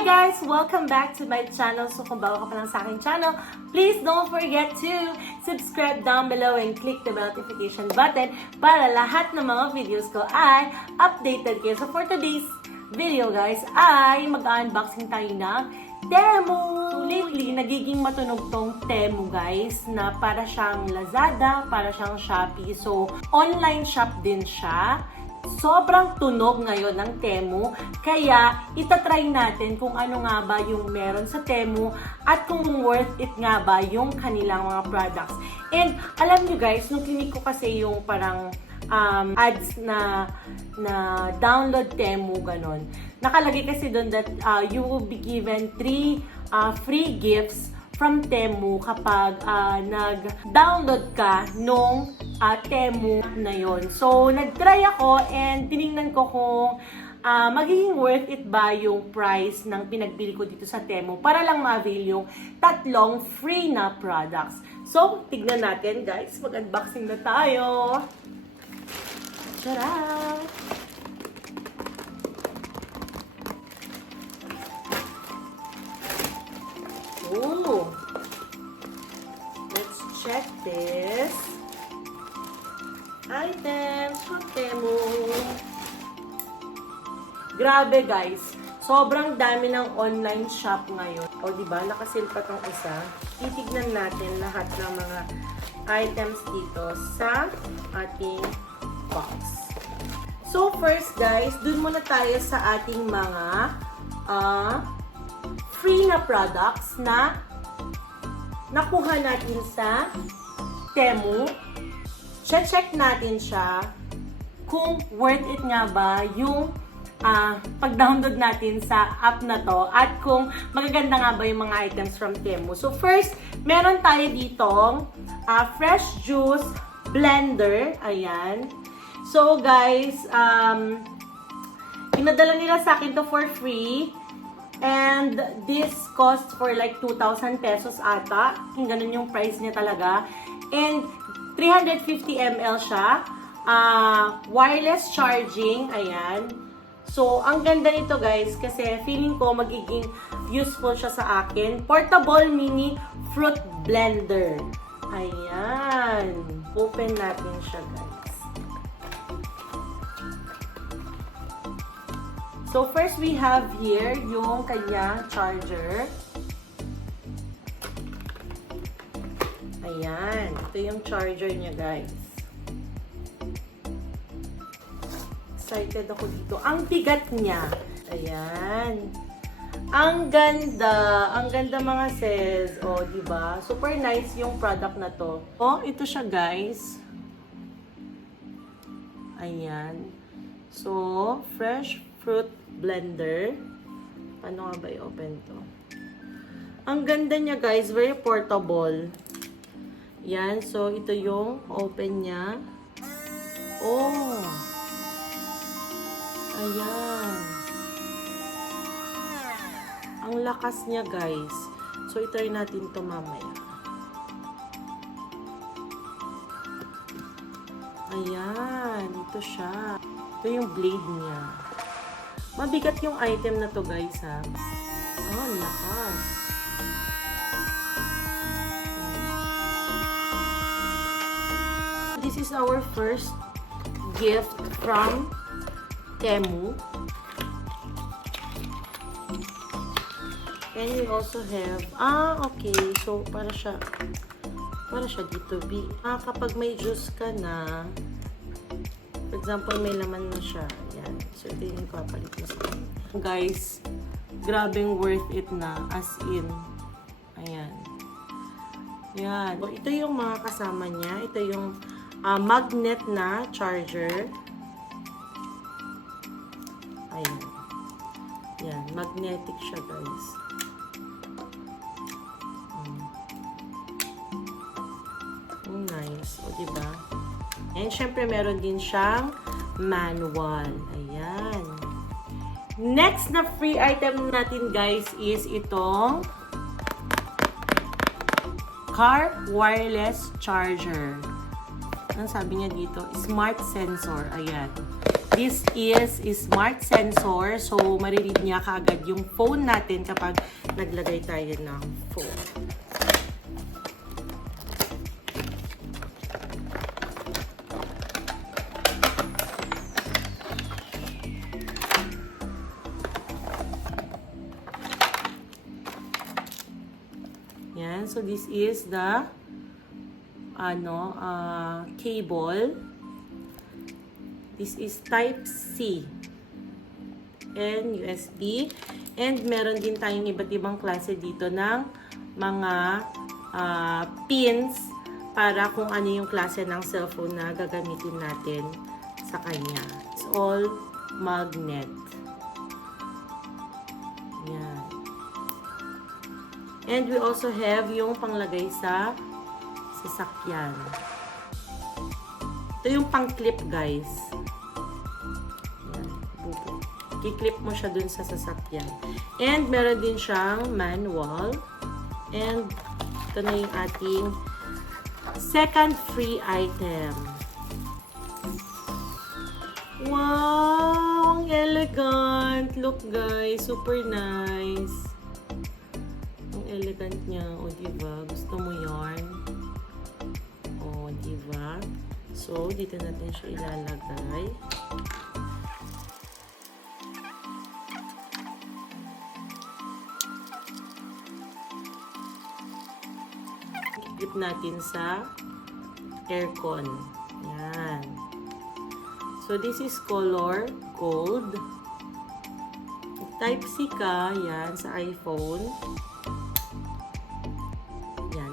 Hi guys! Welcome back to my channel. So kung bago ka pa lang sa aking channel, please don't forget to subscribe down below and click the notification button para lahat ng mga videos ko ay updated kayo. So for today's video guys ay mag-unboxing tayo ng Temu! Lately, nagiging matunog tong Temu guys na para siyang Lazada, para siyang Shopee. So online shop din siya sobrang tunog ngayon ng Temu. Kaya, itatry natin kung ano nga ba yung meron sa Temu at kung worth it nga ba yung kanilang mga products. And, alam nyo guys, nung clinic ko kasi yung parang um, ads na na download Temu, ganon. Nakalagay kasi doon that uh, you will be given three uh, free gifts from Temu kapag ah, nag-download ka nung ah, Temu na yon. So, nag-try ako and tiningnan ko kung ah, magiging worth it ba yung price ng pinagbili ko dito sa Temu para lang ma-avail yung tatlong free na products. So, tignan natin guys. Mag-unboxing na tayo. Tara! Ooh. Let's check this. Items from Temu. Grabe guys. Sobrang dami ng online shop ngayon. O di ba nakasilpa tong isa. Titignan natin lahat ng mga items dito sa ating box. So first guys, dun muna tayo sa ating mga ah free na products na nakuha natin sa Temu. Check natin siya kung worth it nga ba yung ah, pag-download natin sa app na to at kung magaganda nga ba yung mga items from Temu. So first, meron tayo ditong ah, fresh juice blender. Ayan. So guys, um, Pinadala nila sa akin to for free. And this cost for like 2,000 pesos ata. Yung ganun yung price niya talaga. And 350 ml siya. Ah, wireless charging. Ayan. So, ang ganda nito guys kasi feeling ko magiging useful siya sa akin. Portable mini fruit blender. Ayan. Open natin siya guys. So, first we have here yung kanyang charger. Ayan. Ito yung charger niya, guys. Excited ako dito. Ang bigat niya. Ayan. Ang ganda. Ang ganda mga sis. O, oh, di ba? Super nice yung product na to. Oh, ito siya, guys. Ayan. So, fresh fruit blender. Paano nga ba i-open to? Ang ganda niya guys, very portable. Yan, so ito yung open niya. Oh! Ayan. Ang lakas niya guys. So, itry natin to mamaya. Ayan, ito siya. Ito yung blade niya. Mabigat yung item na to guys ha. Oh, lakas. Is our first gift from Temu. And we also have, ah, okay. So, para siya, para siya dito, B. Ah, kapag may juice ka na, for example, may laman na siya. Yan. So, ito yung papalit na sa. Guys, grabing worth it na. As in, ayan. Yan. So, ito yung mga kasama niya. Ito yung ah, magnet na charger. Ayan. Yan. Magnetic siya, guys. Mm. Oh, nice. O, diba? And, syempre, meron din siyang manual. Ayan. Next na free item natin, guys, is itong car wireless charger. Ang sabi niya dito, smart sensor. Ayan. This is smart sensor. So, mariread niya kaagad yung phone natin kapag naglagay tayo ng phone. Yan. So, this is the ano, ah, cable. This is type C and USB. And meron din tayong iba't ibang klase dito ng mga ah, pins para kung ano yung klase ng cellphone na gagamitin natin sa kanya. It's all magnet. Yan. And we also have yung panglagay sa sasakyan. Ito yung pang-clip, guys. Kiklip mo siya dun sa sasakyan. And meron din siyang manual. And ito na yung ating second free item. Wow! Ang elegant! Look, guys. Super nice. Ang elegant niya. O, diba? Gusto mo yarn? So, dito natin siya ilalagay. Clip natin sa aircon. Yan. So, this is color gold. Type C ka, yan, sa iPhone.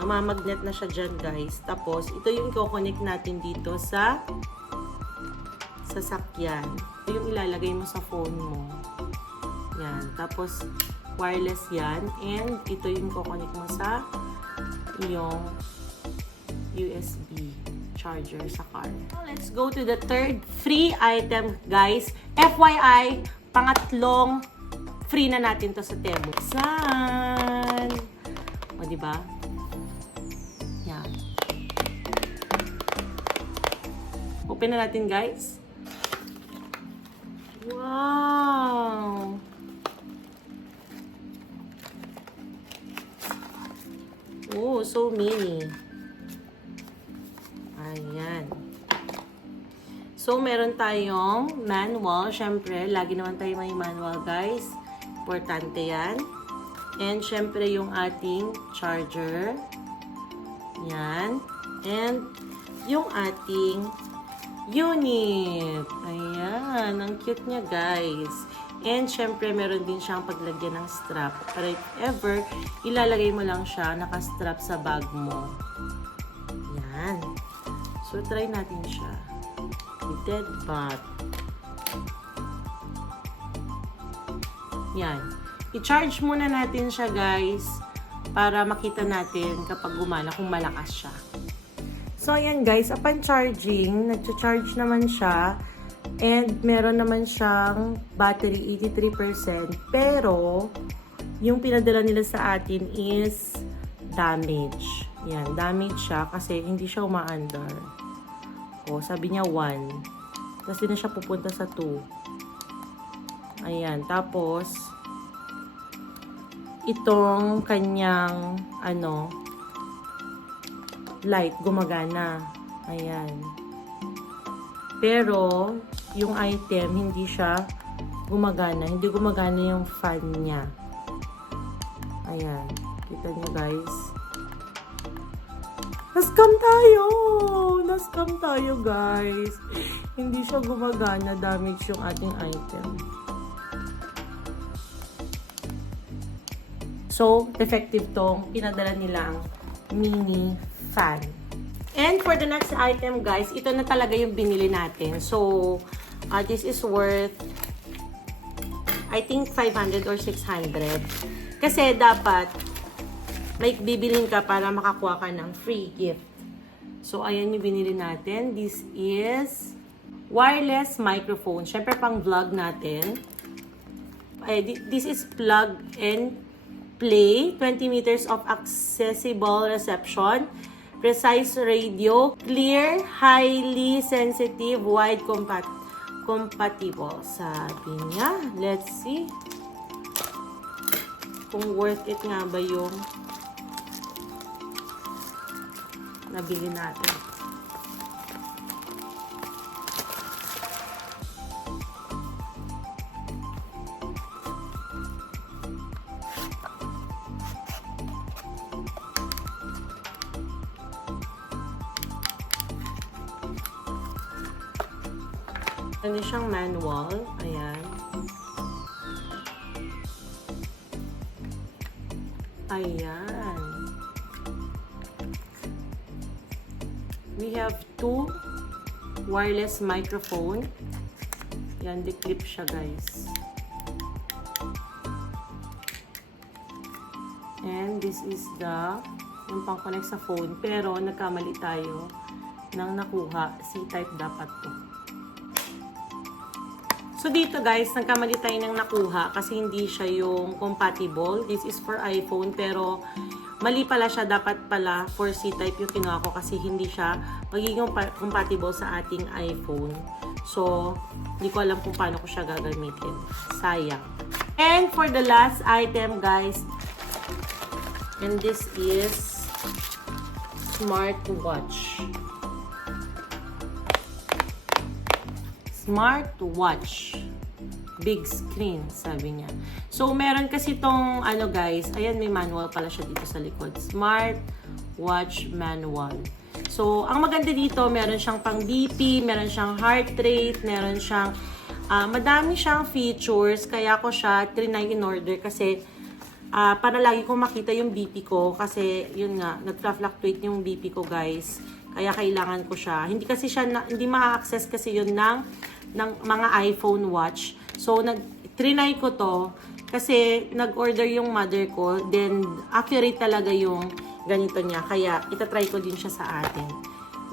Yan, mamamagnet na siya dyan, guys. Tapos, ito yung i-connect natin dito sa sasakyan. Ito yung ilalagay mo sa phone mo. Yan. Tapos, wireless yan. And, ito yung i-connect mo sa yung USB charger sa car. Now, let's go to the third free item, guys. FYI, pangatlong free na natin to sa Temu. San? O, di Open na natin, guys. Wow! Oh, so many. Ayan. So, meron tayong manual. Siyempre, lagi naman tayo may manual, guys. Importante yan. And, siyempre, yung ating charger. Yan. And, yung ating unit. Ayan. Ang cute niya, guys. And, syempre, meron din siyang paglagyan ng strap. Para if ever, ilalagay mo lang siya, nakastrap sa bag mo. Yan. So, try natin siya. With dead bat. Yan. I-charge muna natin siya, guys, para makita natin kapag gumana kung malakas siya. So, ayan guys, upon charging, nag-charge naman siya. And meron naman siyang battery 83%. Pero, yung pinadala nila sa atin is damage. Yan, damage siya kasi hindi siya umaandar. O, sabi niya 1. Kasi na siya pupunta sa 2. Ayan, tapos, itong kanyang, ano, light, gumagana. Ayan. Pero, yung item, hindi siya gumagana. Hindi gumagana yung fan niya. Ayan. Kita niyo guys. Nascam tayo! Nascam tayo guys. Hindi siya gumagana. Damage yung ating item. So, defective tong pinadala nilang mini fan. And for the next item, guys, ito na talaga yung binili natin. So, uh, this is worth, I think, 500 or 600. Kasi dapat, may bibilin ka para makakuha ka ng free gift. So, ayan yung binili natin. This is wireless microphone. Siyempre, pang vlog natin. Thi- this is plug and play. 20 meters of accessible reception. Precise radio. Clear, highly sensitive, wide compat compatible. Sabi niya. Let's see. Kung worth it nga ba yung nabili natin. Ano siyang manual. Ayan. Ayan. We have two wireless microphone. Yan, di-clip siya guys. And this is the yung pang-connect sa phone. Pero nagkamali tayo nang nakuha. C-type dapat to. So dito guys, nagkamali tayo ng nakuha kasi hindi siya yung compatible. This is for iPhone pero mali pala siya. Dapat pala for C-type yung kinuha ko kasi hindi siya magiging pa- compatible sa ating iPhone. So, hindi ko alam kung paano ko siya gagamitin. Sayang. And for the last item guys, and this is smartwatch. Smartwatch. Big screen, sabi niya. So, meron kasi tong, ano guys, ayan, may manual pala siya dito sa likod. Smartwatch manual. So, ang maganda dito, meron siyang pang BP, meron siyang heart rate, meron siyang, ah, madami siyang features. Kaya ko siya trinay in order kasi Ah, para lagi kong makita yung BP ko kasi yun nga, nagfla-fluctuate yung BP ko guys. Kaya kailangan ko siya. Hindi kasi siya, na, hindi ma-access kasi yun ng, ng mga iPhone watch. So, nag, trinay ko to kasi nag-order yung mother ko. Then, accurate talaga yung ganito niya. Kaya, itatry ko din siya sa atin.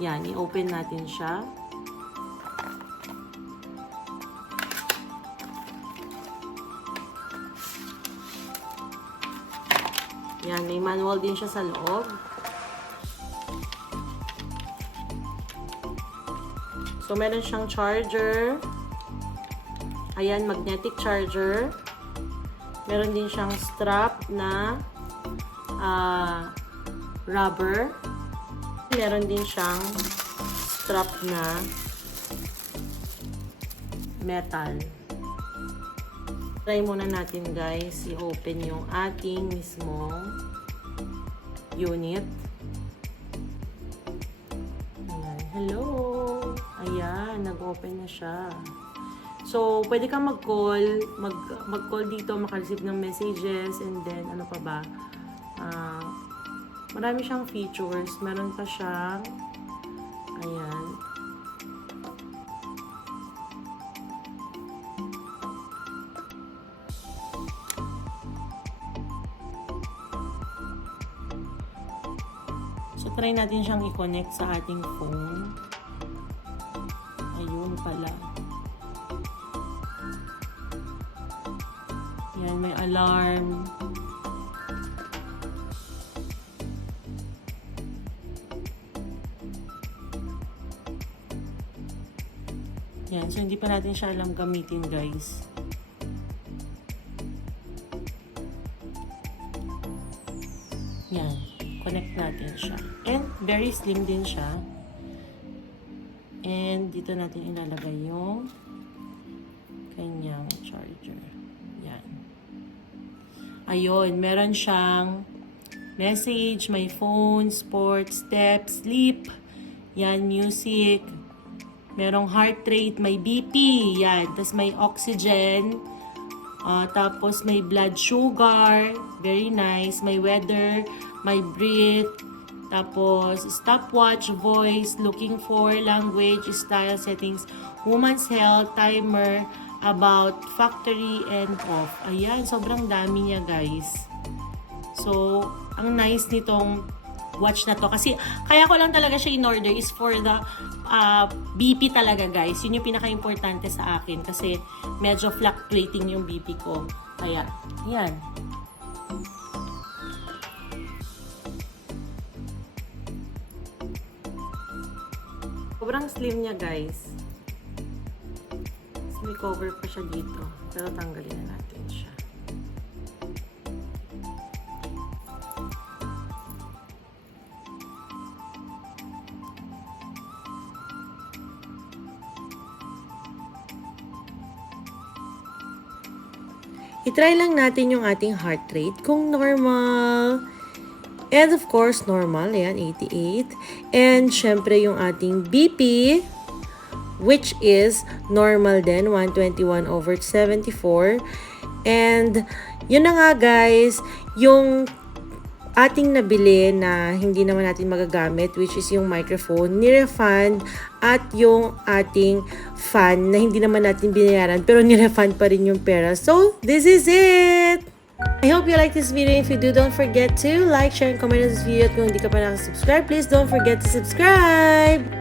Yan, i-open natin siya. Yan, may manual din siya sa loob. So, meron siyang charger. Ayan, magnetic charger. Meron din siyang strap na ah, rubber. Meron din siyang strap na metal. Try muna natin guys, i-open yung ating mismong unit. Nag-open na siya. So, pwede kang mag-call, mag, mag-call dito, makareceive ng messages, and then, ano pa ba? Ah, marami siyang features. Meron pa siyang, ayan, So, try natin siyang i-connect sa ating phone. Pala. Yan, may alarm. Yan, so hindi pa natin siya alam gamitin, guys. Yan. Connect natin siya. And very slim din siya. And dito natin ilalagay yung kanyang charger. Yan. Ayun, meron siyang message, my phone, sports, steps, sleep, yan, music, merong heart rate, may BP, yan, tapos may oxygen, Ah, tapos may blood sugar, very nice. May weather, may breath. Tapos stopwatch, voice, looking for, language, style settings, woman's health, timer, about, factory, and off. Ayan, sobrang dami niya guys. So, ang nice nitong watch na to. Kasi, kaya ko lang talaga siya in-order is for the uh, BP talaga, guys. Yun yung pinaka-importante sa akin. Kasi, medyo fluctuating yung BP ko. Kaya, yan. Sobrang slim niya, guys. May cover pa siya dito. Pero tanggalin na natin siya. I-try lang natin yung ating heart rate kung normal. And of course, normal. Ayan, 88. And syempre yung ating BP, which is normal din, 121 over 74. And yun na nga guys, yung ating nabili na hindi naman natin magagamit, which is yung microphone, nirefund at yung ating fan na hindi naman natin binayaran pero nirefund pa rin yung pera. So, this is it! I hope you like this video. If you do, don't forget to like, share, and comment on this video. At kung hindi ka pa nakasubscribe, please don't forget to subscribe!